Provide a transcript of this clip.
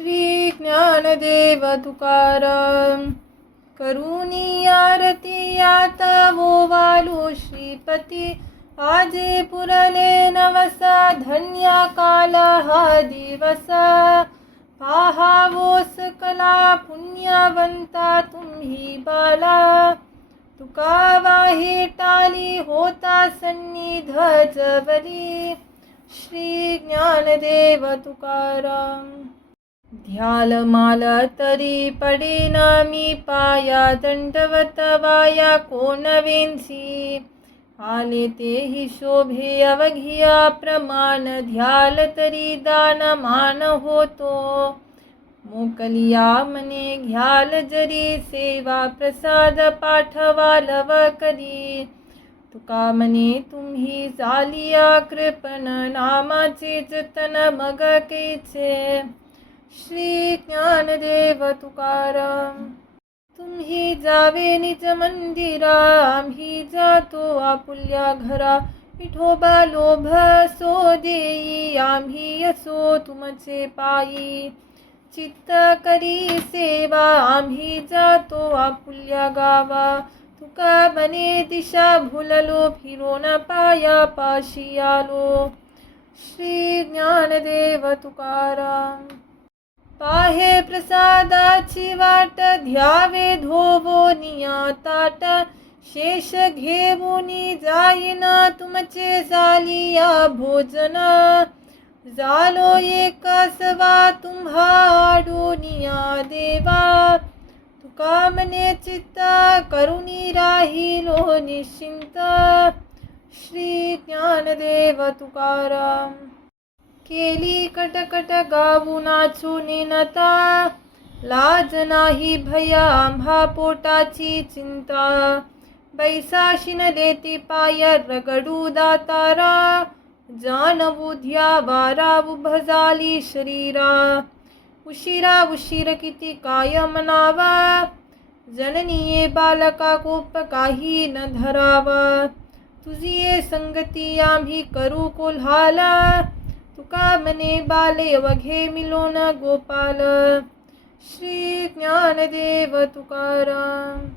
श्री ज्ञानदेव तुकाराम. करुणी आरती आता वो वालू श्रीपती. आजे पुरले नवसा धन्य काला हा दिवसा. पाहावोस कला पुण्यवंता तुम्ही बाला. तुका वाहे टाली होता सन्निध जवरी. श्री ज्ञानदेव तुकाराम. ध्याल माल तरी पडेना मी पाया. दंडवत वाया कोण वेंसी. आले तेही शोभे अवघिया प्रमाण. ध्याल तरी दान मान होतो. मोकलिया मने घ्याल जरी सेवा प्रसाद पाठवालव करी. तुका मने तुम्ही झालिया कृपण. नामाचे जतन मग कैचे. श्री ज्ञानदेव तुकाराम. तुम्ही जावे निज मंदिरा. आम्ही जातो आपुल्या घरा. विठोबा लोभ सो देई. आम्ही असो तुमचे पायी. चित्त करी सेवा. आम्ही जातो आपुल्या गावा. तुका बने दिशा भुललो. फिरून पाया पाशी आलो. श्री ज्ञानदेव तुकाराम. पाहे प्रसादाची वाट. ध्यावे धोवो निया ताट. शेष घेऊनी जाईना तुमचे झालिया भोजन. झालो एकसवा तुम्हा आडूनिया देवा. तुका मने चित्त करुणी राहिलो निश्चिंत. श्री ज्ञानदेव तुकाराम. केली कटकट गाऊ नाचून नता. लाज नाही भया आम्हा पोटाची चिंता. बैसा शिनलेती पाय रगडू दातारा. जानवू ध्यावारा उभ झाली शरीरा. उशिरा उशीर किती काय मनावा. जननीये बालका कोप काही न धरावा. तुझी संगती आम्ही करू कोल्हाला. तुका मने बाले वघे मिलोन गोपाल. श्री ज्ञानदेव तुकाराम.